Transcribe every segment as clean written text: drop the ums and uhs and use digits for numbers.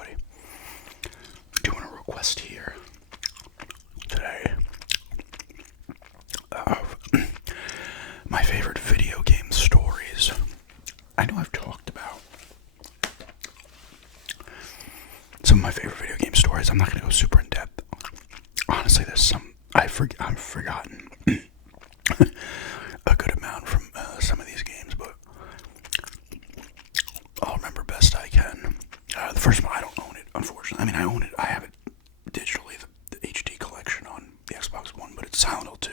everybody. Doing a request here today of my favorite video game stories. I know I've talked about some of my favorite video game stories. I'm not going to go super in depth. Honestly, there's some I've forgotten a good amount from some of these games, but I'll remember best I can. The first one, I don't own it, unfortunately. I mean, I own it. I have it digitally, the HD collection on the Xbox One, but it's Silent Hill 2.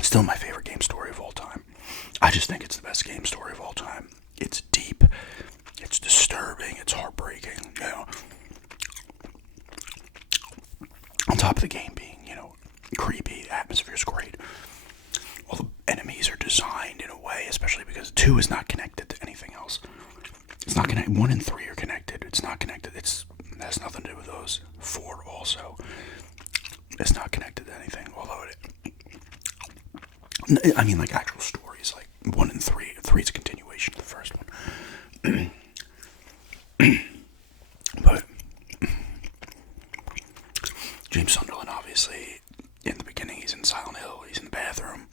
Still my favorite game story of all time. I just think it's the best game story of all time. It's deep. It's disturbing. It's heartbreaking. You know, on top of the game being, creepy, the atmosphere is great. All the enemies are designed in a way, especially because 2 is not connected to anything else. It's not connected. 1 and 3 are connected. It's not connected. It has nothing to do with those. 4 also. It's not connected to anything, although I mean, like actual stories, like 1 and 3. 3 is a continuation of the first one. But James Sunderland, obviously, in the beginning, he's in Silent Hill. He's in the bathroom.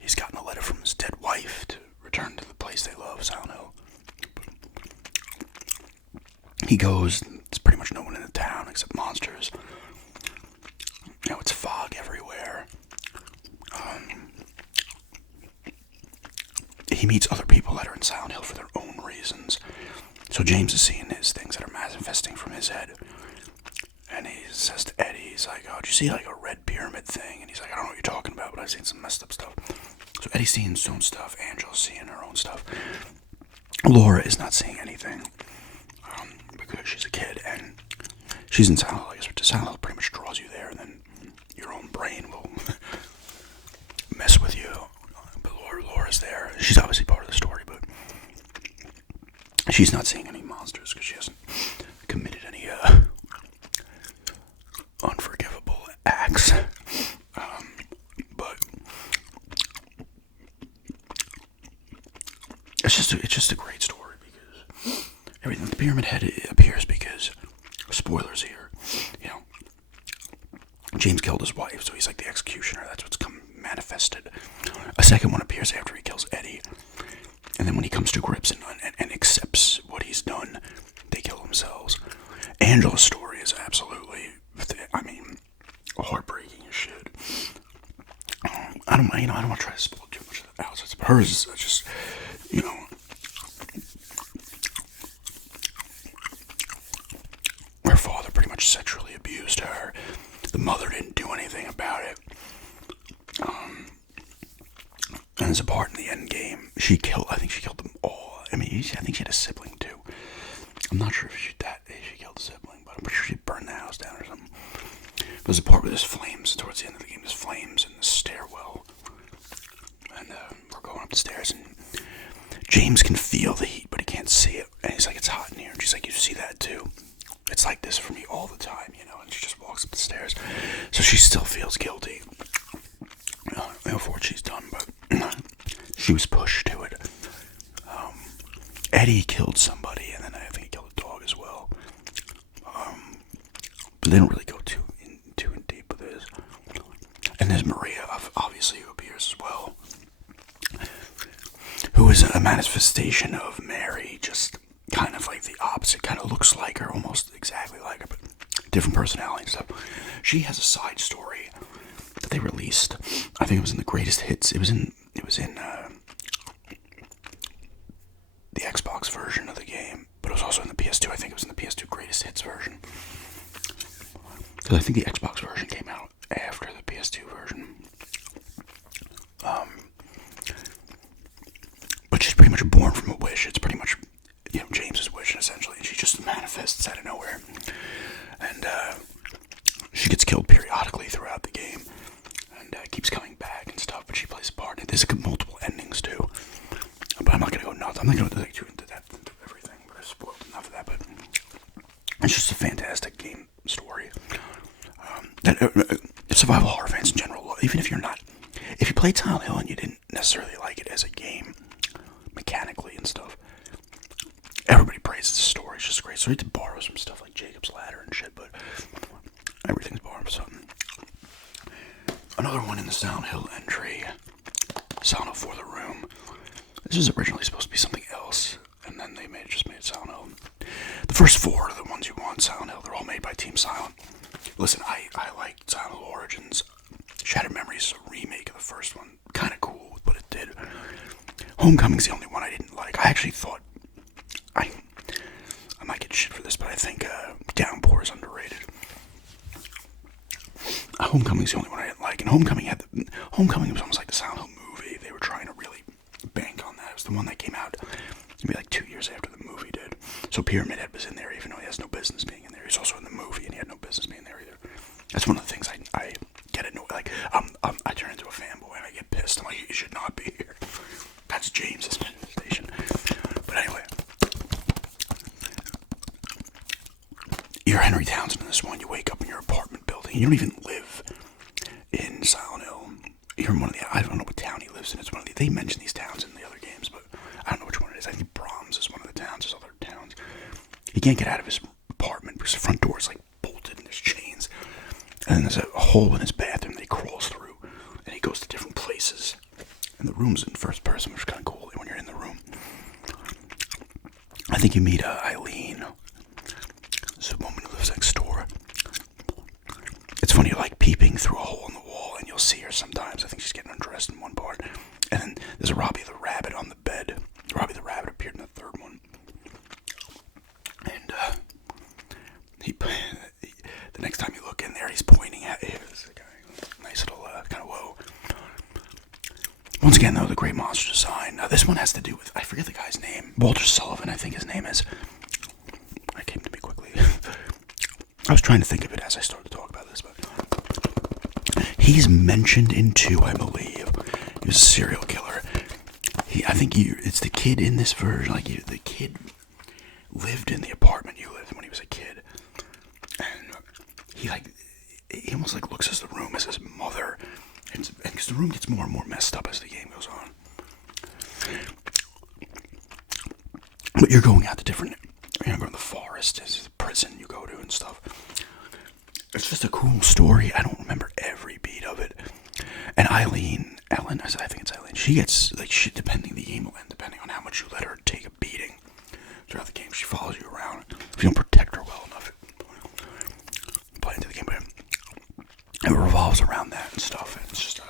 He's gotten a letter from his dead wife to return to the place they love, Silent Hill. He goes, there's pretty much no one in the town except monsters. It's fog everywhere. He meets other people that are in Silent Hill for their own reasons. So James is seeing his things that are manifesting from his head. And he says to Eddie, he's like, oh, did you see like a red pyramid thing? And he's like, I don't know what you're talking about, but I've seen some messed up stuff. So Eddie's seeing his own stuff. Angela's seeing her own stuff. Laura is not seeing anything. Because she's a kid and she's in Silent Hill. I guess Silent Hill pretty much draws you there, and then your own brain will mess with you. But Laura's there. She's obviously part of the story, but she's not seeing any monsters because she hasn't committed any unforgivable acts. But it's just a great story because everything. The Pyramid Head appears because, spoilers here, James killed his wife, so he's like the executioner. That's what's come manifested. A second one appears after he kills Eddie, and then when he comes to grips and accepts what he's done, they kill themselves. Angela's story is absolutely, heartbreaking as shit. I don't want to try to spoil too much of the outside. Hers is just, her father pretty much sexually abused her. The mother didn't do anything about it. And there's a part in the end game. I think she killed them all. I think she had a sibling too. I'm not sure if she killed a sibling, but I'm pretty sure she burned the house down or something. There's a part where there's flames towards the end of the game. There's flames in the stairwell. And we're going up the stairs, and James can feel the heat, but he can't see it. And he's like, it's hot in here. And she's like, you see that too? It's like this for me all the time, and she just walks up the stairs. So she still feels guilty for what she's done, but she was pushed to it. Eddie killed somebody, and then I think he killed a dog as well. But they don't really go too in deep with this. And there's Maria, obviously, who appears as well, who is a manifestation of Mary, just kind of like the opposite, kind of looks like her, almost exactly like her, but different personality and stuff. She has a side story that they released. I think it was in the greatest hits. It was in the Xbox version of the game, but it was also in the PS2. I think it was in the PS2 greatest hits version. Because I think the Xbox version came out after the PS2 version. But she's pretty much born from a wish. It's pretty much James's wish, essentially, and she just manifests out of nowhere. And she gets killed periodically throughout the game, and keeps coming back and stuff, but she plays a part. There's multiple endings, too. But I'm not going to go nuts. I'm not going to go too into depth into everything, but I spoiled enough of that. But it's just a fantastic game story. Survival horror fans in general, even if you played Silent Hill and you didn't necessarily like it as a game, mechanically and stuff, everybody praises the story. It's just great. So I had to borrow some stuff like Jacob's Ladder and shit, but everything's borrowed something. Another one in the Silent Hill entry, Silent Hill For the Room. This was originally supposed to be something else, and then they just made it Silent Hill. The first 4 are the ones you want, Silent Hill. They're all made by Team Silent. Listen, I like Silent Hill Origins. Shattered Memories is a remake of the first one. Kind of cool with what it did. Homecoming's the only one I didn't like. I actually thought... I might get shit for this, but I think Downpour is underrated. Homecoming's the only one I didn't like. And Homecoming was almost like the Silent Hill movie. They were trying to really bank on that. It was the one that came out maybe like 2 years after the movie did. So Pyramid Head was in there, even though he has no business being in there. He's also in the movie, and he had no business being there either. That's one of the things I get annoyed. Like, I turn into a fanboy and I get pissed. I'm like, you should not be here. That's James's station. But anyway, you're Henry Townsend in this one. You wake up in your apartment building. You don't even live in Silent Hill. You're in one of the, I don't know what town he lives in. It's one of the, they mention these towns in the other games, but I don't know which one it is. I think Brahms is one of the towns. There's other towns. He can't get out of his apartment because the front door is like bolted and there's chains. And then there's a hole in his bathroom that he crawls through. And he goes to different places. And the room's in first person, which is kind of cool when you're in the room. I think you meet Eileen. It's a woman who lives next door. It's funny, you're like peeping through a hole in the wall, and you'll see her sometimes. I think she's getting undressed in one part. And then there's a Robbie the Rabbit on the bed. Robbie the Rabbit appeared in the third one. And the next time you look in there, he's pointing at you. It's a nice little kind of whoa. Once again, though, the great monster design. This one has to do with, I forget the guy's name. Walter Sullivan, I think his name is. It came to me quickly. I was trying to think of it as I started to talk about this, but he's mentioned in 2, I believe. He was a serial killer. I think it's the kid in this version. Like, the kid lived in the apartment you lived in when he was a kid. And he almost like looks as the room as his mother. And because the room gets more and more messed up as the game goes on. But you're going out to different, you're going to the forest, is the prison you go to and stuff. It's just a cool story. I don't remember every beat of it. And Ellen, I think it's Eileen, she gets, like, depending, the game will end depending on how much you let her take a beating throughout the game. She follows you around if you don't protect her well enough. Play into the game, but it revolves around that and stuff. And it's just,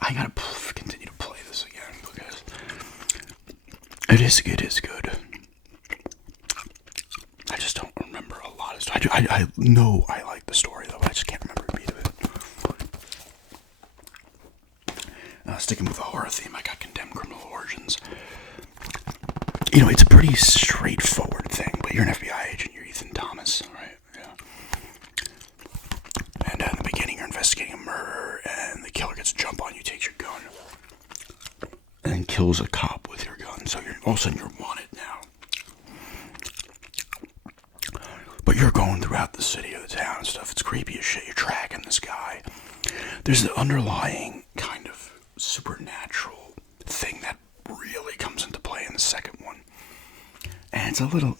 I gotta continue to play this again because it is good. I just don't remember a lot of stuff. I know I like the story though, but I just can't remember a beat of it. Sticking with the horror theme, I got Condemned Criminal Origins. You know, it's a pretty straightforward thing, but you're an FBI agent, you're Ethan Thomas, right? Yeah. And in the beginning, you're investigating a murder, and the killer gets a jump on you, takes your gun, and then kills a cop with your gun. So all of a sudden, you're wanted now. But you're going throughout the city or the town and stuff. It's creepy as shit. You're tracking this guy. There's the underlying kind of supernatural thing that really comes into play in the second one. And it's a little,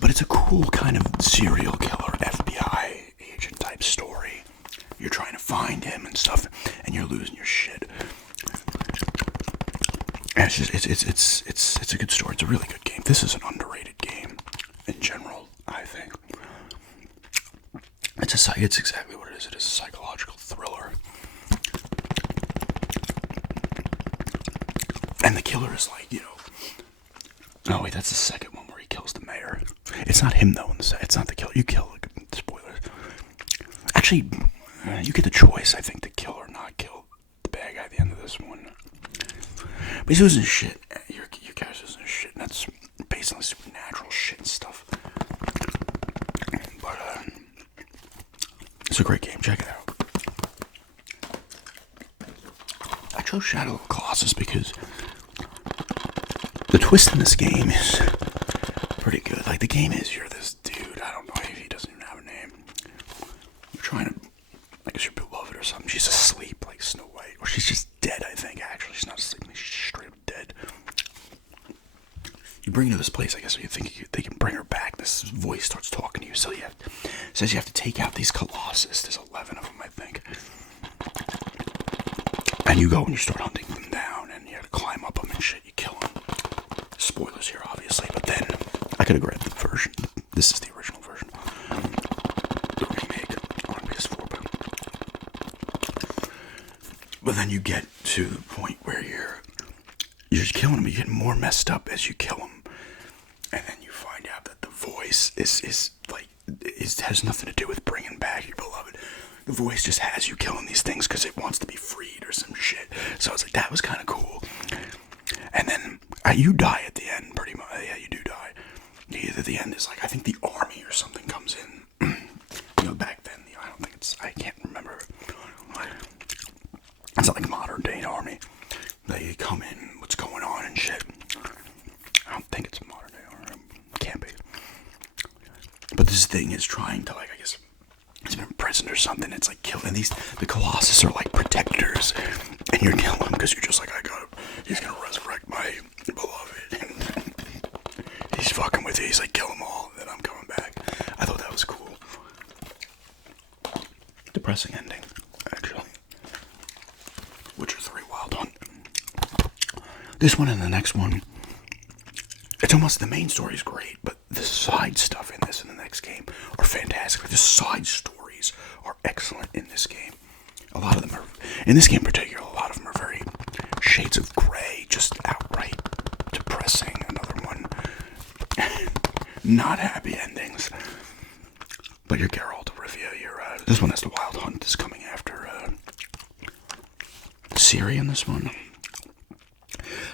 but it's a cool kind of serial killer FBI agent type story. You're trying to find him and stuff, and you're losing your shit. And it's just, it's a good story. It's a really good game. This is an underrated game in general, I think. It's exactly what it is. It is a psychological thriller. And the killer is like, oh wait, that's the second one where he kills the mayor. It's not him though. It's not the killer. You kill, spoilers. Actually, you get the choice, I think, to kill or not kill the bad guy at the end of this one. But he's losing shit. Your character's losing shit, and that's based on supernatural shit and stuff. But it's a great game. Check it out. I chose Shadow of the Colossus because the twist in this game is pretty good. Like, the game is, you're this dude, I don't know if he doesn't even have a name. You're trying to, I guess you're beloved or something. She's asleep like Snow White. Or she's just dead, I think, actually. She's not asleep, she's straight up dead. You bring her to this place, I guess, so you think they can bring her back. This voice starts talking to you, so says you have to take out these Colossus. There's 11 of them, I think. And you go and you start hunting them down, and you have to climb up them and shit. You kill them. Spoilers here, obviously, but then I could have grabbed the version. This is the original version. The remake on PS4, but then you get to the point where you're just killing them. You get more messed up as you kill them, and then you find out that the voice is like it has nothing to do with bringing back your beloved. The voice just has you killing these things because it wants to be freed or some shit. So I was like, that was kind of cool. And then you die at the end, pretty much. Yeah, you do die. At the end is like, I think the army or something comes in. Back then, I don't think I can't remember. It's not like modern day army. They come in, what's going on and shit. I don't think it's a modern day army. Can't be. But this thing is trying to, like, I guess, it's been imprisoned or something. It's like killing the Colossus are like protectors, and you're killing them because you're just like, he's gonna resurrect my beloved. He's fucking with you. He's like, kill them all, and then I'm coming back. I thought that was cool. Depressing ending, actually. Witcher 3 Wild Hunt. This one and the next one, it's almost, the main story is great, but the side stuff in this and the next game are fantastic. The side stories are excellent in this game. A lot of them are, in this game in particular, a lot of them are very shades of gray, just outright depressing. Another one, not happy endings. But you're Geralt of Rivia. This one has the Wild Hunt is coming after Ciri in this one.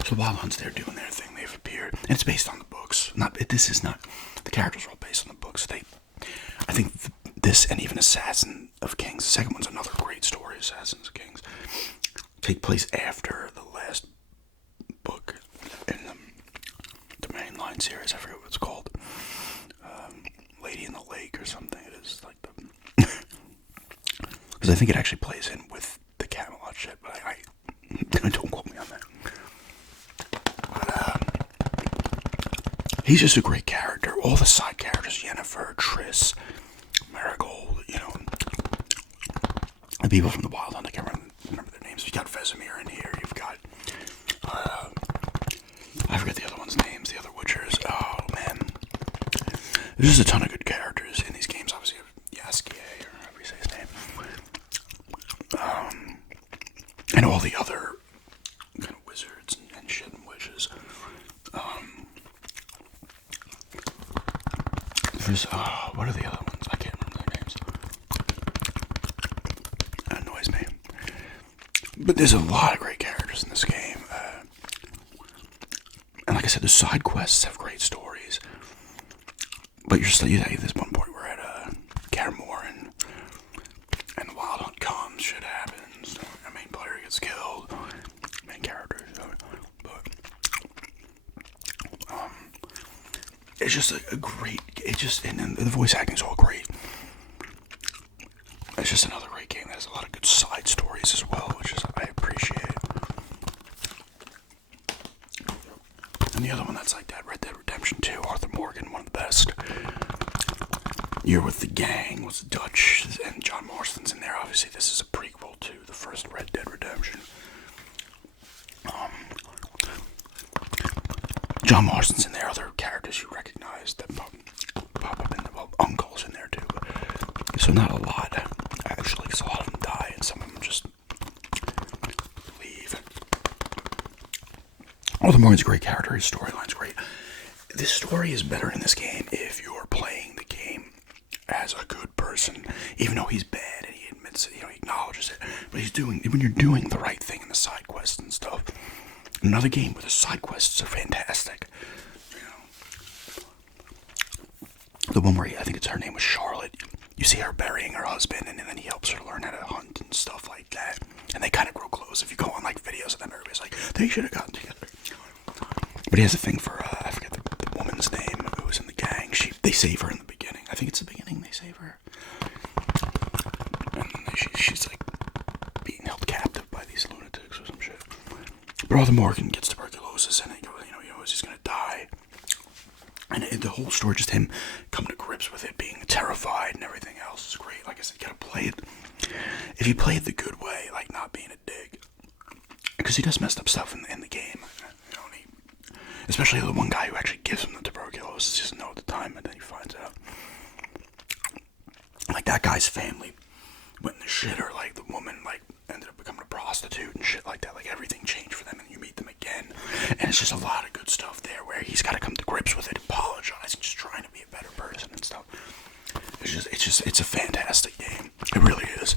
So Wild Hunt's there doing their thing. They've appeared, and it's based on the books. This is not. The characters are all based on the books. I think this and even Assassin of Kings. The second one's another great story. Assassins of Kings take place after the last book in the mainline series. I forget what it's called. Lady in the Lake or something. It is like the because I think it actually plays in with the Camelot shit, but I don't quote me on that. But he's just a great character. All the side characters, Yennefer, Triss, Marigold, the people from the Wild Hunt, I can't remember their names. You've got Vesemir in here. You've got I forget the other ones' names. The other Witchers. Oh man, there's just a ton of good characters in these games. Obviously, Yaskia, or however you say his name. And all the other kind of wizards and shit and witches. There's, what are the other ones? I can't remember their names. That annoys me. But there's a lot of great characters in this game. And like I said, the side quests have great stories. But you're still, at this one point, we're at Karamor, and the Wild Hunt comes, shit happens, the main player gets killed, main character, but it's just a great, and then the voice acting's all great. It's just another great game that has a lot of good side stories as well, which is, I appreciate. And the other one that's like that, Red Dead Redemption 2, Arthur Morgan, one of the best. You're with the gang, with the Dutch, and John Marston's in there. Obviously, this is a prequel to the first Red Dead Redemption. John Marston's in there. Other characters you recognize that pop up in the Uncle's in there too. So not a lot, actually, because a lot of them die, and some of them just leave. Arthur Morgan's a great character. His storyline's great. This story is better in this game if you're playing the game as a good person, even though he's bad and he admits it, he acknowledges it. But when you're doing the right thing in the side quests and stuff. Another game where the side quests are fantastic. The one where I think her name was Charlotte. You see her burying her husband, and then he helps her learn how to hunt and stuff like that. And they kind of grow close. If you go on like videos of them, everybody's like, they should have gotten together. But he has a thing for I forget the woman's name who was in the gang. They save her in the beginning. I think it's the beginning they save her. And then she's like being held captive by these lunatics or some shit. But Arthur Morgan gets tuberculosis, and he knows he's gonna die. And the whole story, just him coming to grips with it, being terrified and everything else is great. Like I said, you gotta play it. If you play it the good way, like not being a dick. Because he does messed up stuff in the game. You know, especially the one guy who actually gives him the tuberculosis. He doesn't know at the time, and then he finds out. Like, that guy's family went in the shitter. Like, the woman, like, ended up becoming a prostitute and shit like that. Like, everything changed for them, and you meet them again. And it's just a lot of good stuff there where he's got to come to grips with it, apologize, and just trying to be a better person and stuff. It's a fantastic game. It really is.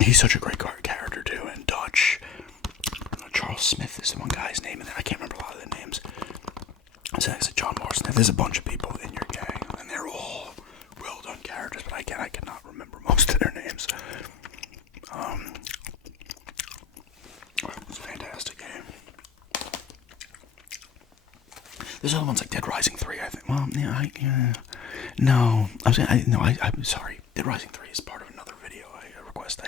He's such a great character, too. And Dutch, Charles Smith is the one guy's name, and I can't remember a lot of the names. So it's John Morrison. There's a bunch of people in your gang, and they're all well done characters, but I cannot remember most of their names. It's a fantastic game. There's other ones like Dead Rising 3, I think. Well, yeah, no. I'm sorry. Dead Rising 3 is part of another video I request.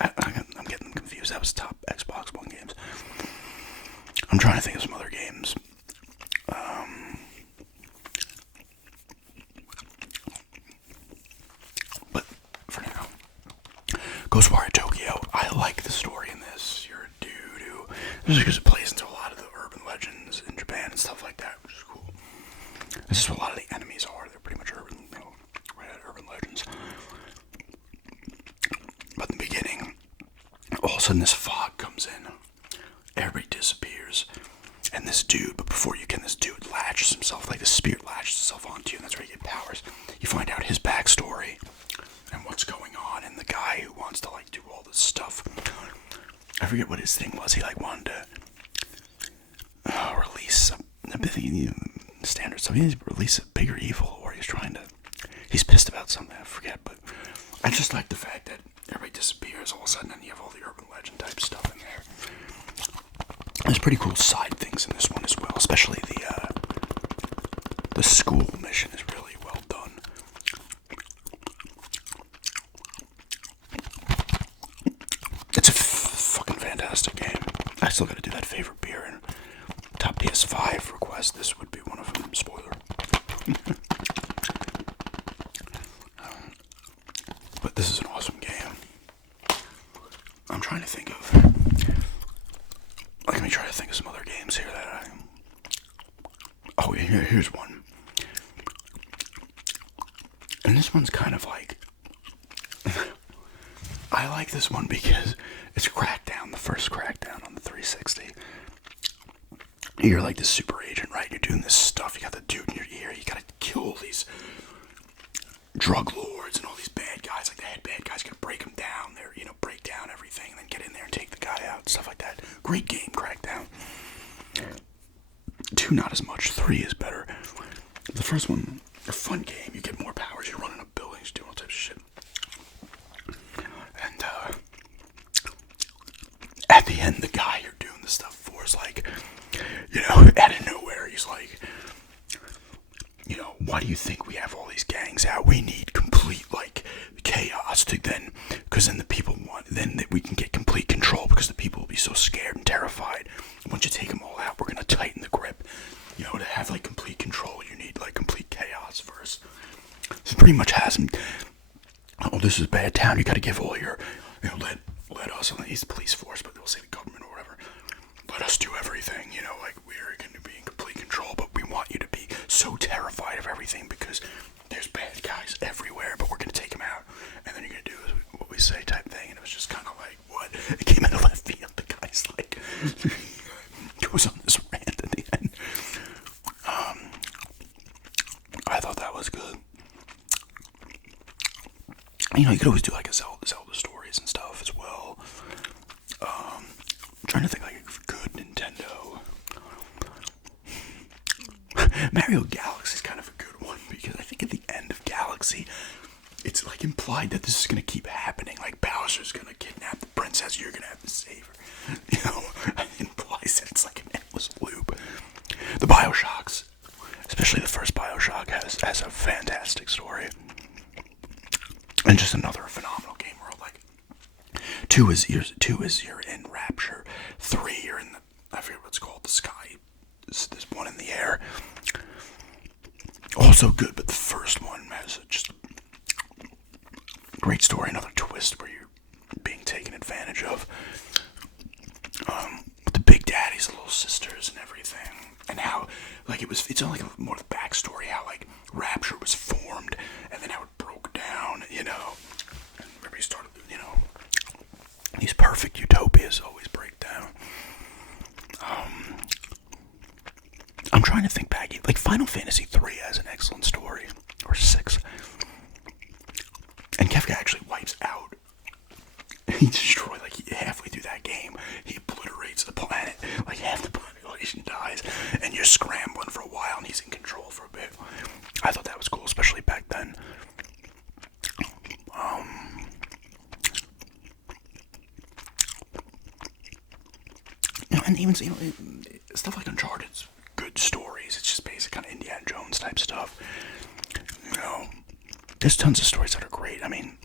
I'm getting them confused. That was top Xbox One games. I'm trying to think of some other games. But for now, Ghostwire Tokyo. I like the story in this. You're a dude who, just because it plays into a lot of the urban legends in Japan and stuff like that, which is cool. This is what a lot of the enemies are. They're pretty much urban, urban legends. But in the beginning, all of a sudden this fog comes in. Everybody disappears. And this dude, but before you can, this dude latches himself, like the spirit latches itself onto you, and that's where you get powers. You find out his backstory and what's going on, and the guy who wants to, like, do all this stuff. I forget what his thing was. He, like, wanted to release standard stuff. He needs to release a bigger evil, or he's pissed about something, I forget, but I just like the fact that everybody disappears all of a sudden, and you have all the urban legend type stuff in there. There's pretty cool side things in this one as well, especially the school mission is really well done. It's a fucking fantastic game. I still gotta do that favorite beer and top PS5 request. This would be one of them. Spoiler. But this is an awesome game. I'm trying to think of... Let me try to think of some other games here that Oh, here's one. And this one's kind of like... I like this one because it's Crackdown, the first Crackdown on the 360. You're like this super agent, right? You're doing this stuff. You got the dude in your ear. You gotta kill all these drug lords and all these bad guys. Like the head bad guys, gotta break them down. They're, break down everything and then get in there and take the guy out. Stuff like that. Great game, Crackdown. 2, not as much. 3 is better. The first one, a fun game. You get more powers. You're running up buildings, doing all types of shit. And, at the end, the guy you're doing this stuff for is like, out of nowhere, he's like, why do you think we have all these gangs out? We need complete, chaos to because then the people then we can get complete control because the people will be so scared and terrified. Once you take them all out, we're going to tighten the grip. To have, complete control, you need, complete chaos first. So it pretty much has him, this is a bad town, you got to give all your, let us, he's the police force, but they'll say the government or whatever, let us do everything, we're going to be in complete control, but we want you to be so terrified of everything because there's bad guys everywhere, but we're going to take them out, and then you're going to do what we say type thing, and it was just kind of like, what? It came out of left field, the guy's like, goes on this rant at the end. I thought that was good. You could always do a Zelda stories and stuff as well. I'm trying to think of good Nintendo. Mario Galaxy is kind of a good one because I think at the end of Galaxy, it's implied that this is going to keep happening. Bowser's going to kidnap the princess, you're going to have to save her. It implies that it's an endless loop. The BioShocks, especially the first BioShock, has a fantastic story. And just another phenomenal game world. 2 is you're in Rapture. 3 you're in I forget what it's called, the There's one in the air. Also good, but the first one has just a great story. Another twist where you're being taken advantage of. With the Big Daddies, the little sisters, and everything, and how like it's all like more of the backstory, how like Rapture was formed, and then how it broke down, and everybody started, these perfect utopias always break down. I'm trying to think back, like Final Fantasy 3 has an excellent story, or 6, and Kefka actually wipes out. He destroyed, like, halfway through that game, he obliterates the planet, like half the population dies, and you're scrambling for a while, and he's in control for a bit. I thought that was cool, especially back then. And even, stuff like Uncharted's good stories. It's just basic kind of Indiana Jones type stuff. There's tons of stories that are great. I mean,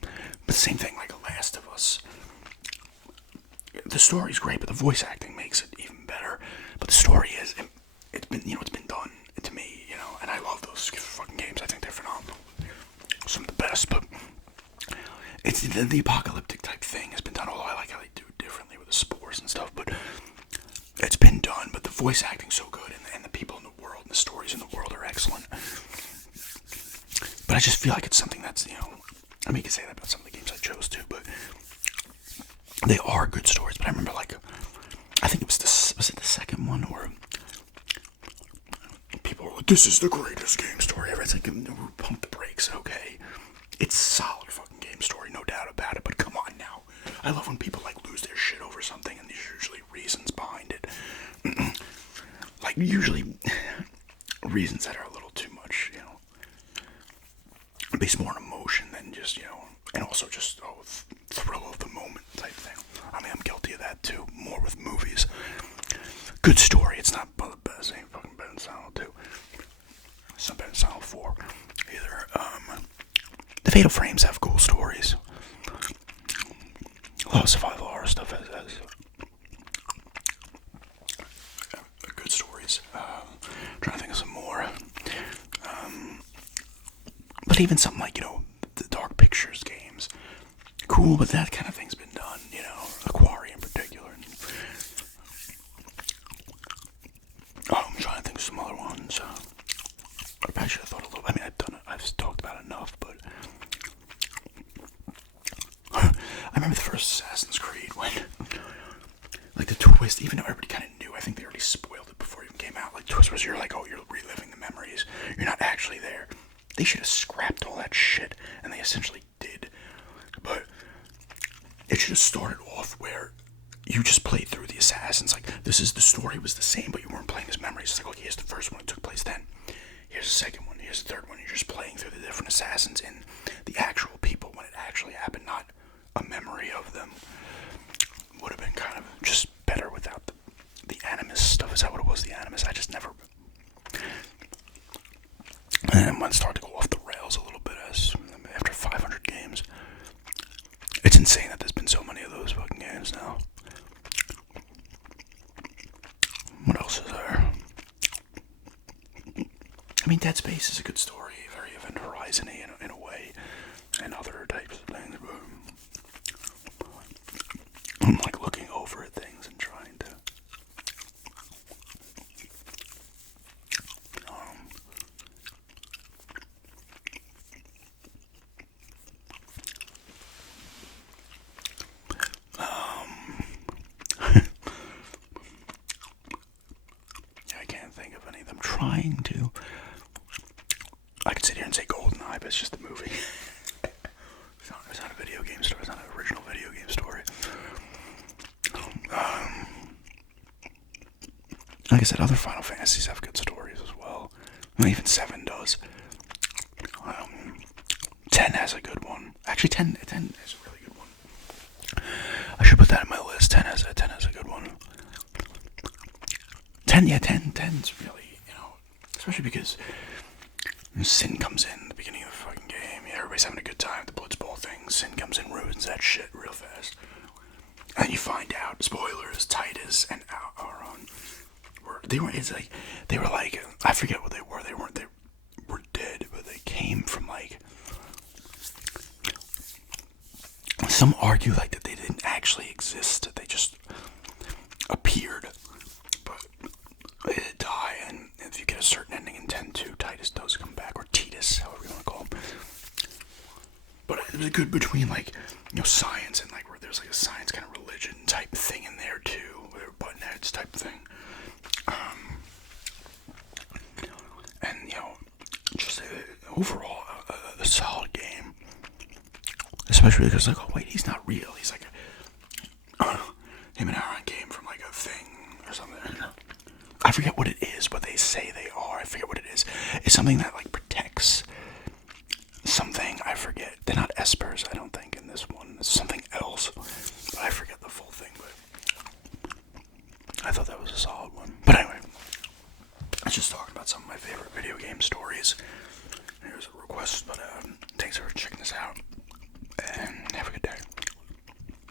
but same thing like The Last of Us. The story's great, but the voice acting makes it even better. But the story is, it's been done to me, and I love those fucking games. I think they're phenomenal. Some of the best, but it's the apocalyptic type thing has been done, although I like how they do it differently with the spores and stuff, but it's been done. But the voice acting's so good, and the people in the world and the stories in the world are excellent. But I just feel like it's something that's, I mean, you can say that about some of the games I chose to, but they are good stories. But I remember, like, I think it was it the second one, or people were like, this is the greatest game story ever. It's like, pump the brakes, okay? It's a solid fucking game story, no doubt about it, but come on now. I love when people, like, lose their shit over something, and there's usually reasons behind it. Like, usually reasons that are a little too much, based more on emotion than just, and also just, thrill of the moment type thing. I mean, I'm guilty of that too, more with movies. Good story, it's not the best, ain't fucking better than Silent 2. It's not better than Silent 4 either. The Fatal Frames have cool stories. A lot of survival horror stuff has good stories. Trying to think of some more. But even something like, the Dark Pictures games. Cool, but that kind of thing's been done, Aquari in particular. I'm trying to think of some other ones. I probably should have thought a little. I mean, I've talked about enough, but I remember the first Assassin's Creed when, like, the twist, even though everybody kind of knew, I think they already spoiled it before it even came out. Like, the twist was you're reliving the memories. You're not actually there. They should have scrapped all that shit, and they essentially did. But it should have started off where you just played through the assassins. Like, the story was the same, but you weren't playing as memories. It's like, okay, here's the first one that took place then. Here's the second one. Here's the third one. You're just playing through the different assassins and the actual people when it actually happened, not a memory of them. Would have been kind of just better without the Animus stuff. Is that what it was, the Animus? I just never... And when it started to go off the rails a little bit after 500 games. It's insane that there's been so many of those fucking games now. What else is there? I mean, Dead Space is a good story, very Event Horizon-y in a way, and other types of things, but I'm like looking over at things and trying to I can't think of any of them. Trying to. I could sit here and say GoldenEye, but it's just a movie. It's not a video game story. It's not an original video game story. Like I said, other Final Fantasies have good stories as well. Even 7 does. 10 has a good one. Actually, 10 is a really good one. I should put that in my list. 10 has a good one. 10's really, especially because Sin comes in at the beginning of the fucking game. Yeah, everybody's having a good time. The Blitzball thing. Sin comes in, ruins that shit real fast. And then you find out, spoilers, Titus and Aaron were It's like they were like, I forget what they were. They were dead, but they came from like. Some argue like that they didn't actually exist; that they just appeared, but they did die. And if you get a certain ending in 10-2, Titus does come back, or Titus, however you want to call him. But it was a good between like science and like where there's like a science kind of religion type thing in there too, where button heads type thing. And just overall a solid game. Especially because like, oh wait, he's not real. He's like him and Aaron came from like a thing or something. I forget what it is, but they say they are. I forget what it is. It's something that like protects something. I forget. They're not espers, I don't think, in this one. It's something else. But I forget the full thing, but I thought that was a solid one. But anyway,